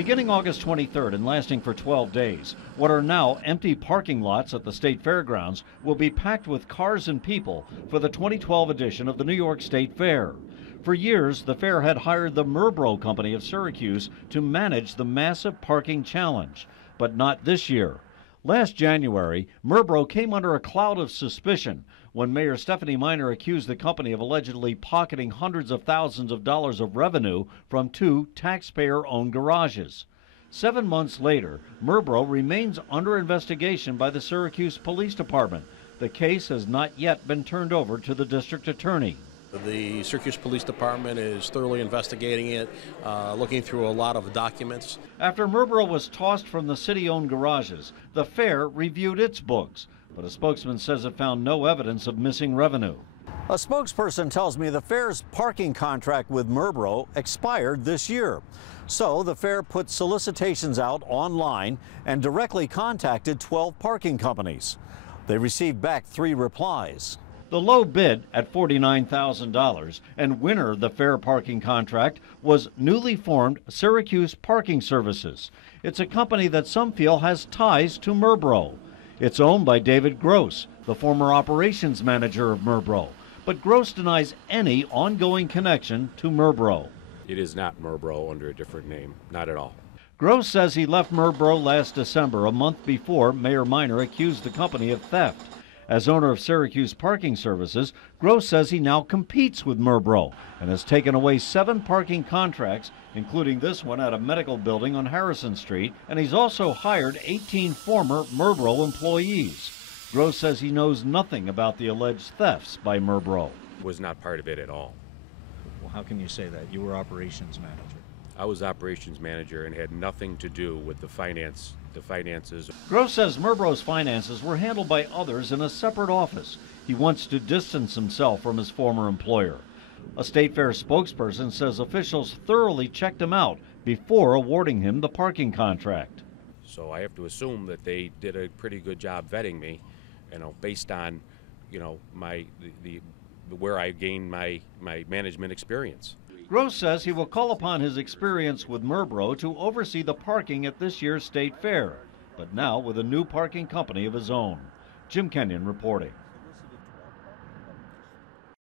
Beginning August 23rd and lasting for 12 days, what are now empty parking lots at the state fairgrounds will be packed with cars and people for the 2012 edition of the New York State Fair. For years, the fair had hired the Murbro Company of Syracuse to manage the massive parking challenge, but not this year. Last January, Murbro came under a cloud of suspicion when Mayor Stephanie Miner accused the company of allegedly pocketing hundreds of thousands of dollars of revenue from 2 taxpayer-owned garages. 7 months later, Murbro remains under investigation by the Syracuse Police Department. The case has not yet been turned over to the district attorney. The Syracuse Police Department is thoroughly investigating it, looking through a lot of documents. After Murbro was tossed from the city-owned garages, the fair reviewed its books, but a spokesman says it found no evidence of missing revenue. A spokesperson tells me the fair's parking contract with Murbro expired this year. So the fair put solicitations out online and directly contacted 12 parking companies. They received back 3 replies. The low bid at $49,000 and winner of the fair parking contract was newly formed Syracuse Parking Services. It's a company that some feel has ties to Murbro. It's owned by David Gross, the former operations manager of Murbro. But Gross denies any ongoing connection to Murbro. It is not Murbro under a different name, not at all. Gross says he left Murbro last December, a month before Mayor Miner accused the company of theft. As owner of Syracuse Parking Services, Gross says he now competes with Murbro and has taken away 7 parking contracts, including this one at a medical building on Harrison Street, and he's also hired 18 former Murbro employees. Gross says he knows nothing about the alleged thefts by Murbro. Was not part of it at all. Well, how can you say that? You were operations manager. I was operations manager and had nothing to do with the finances. Gross says Murbro's finances were handled by others in a separate office. He wants to distance himself from his former employer. A state fair spokesperson says officials thoroughly checked him out before awarding him the parking contract. So I have to assume that they did a pretty good job vetting me, based on, where I gained my management experience. Gross says he will call upon his experience with Murbro to oversee the parking at this year's state fair, but now with a new parking company of his own. Jim Kenyon reporting.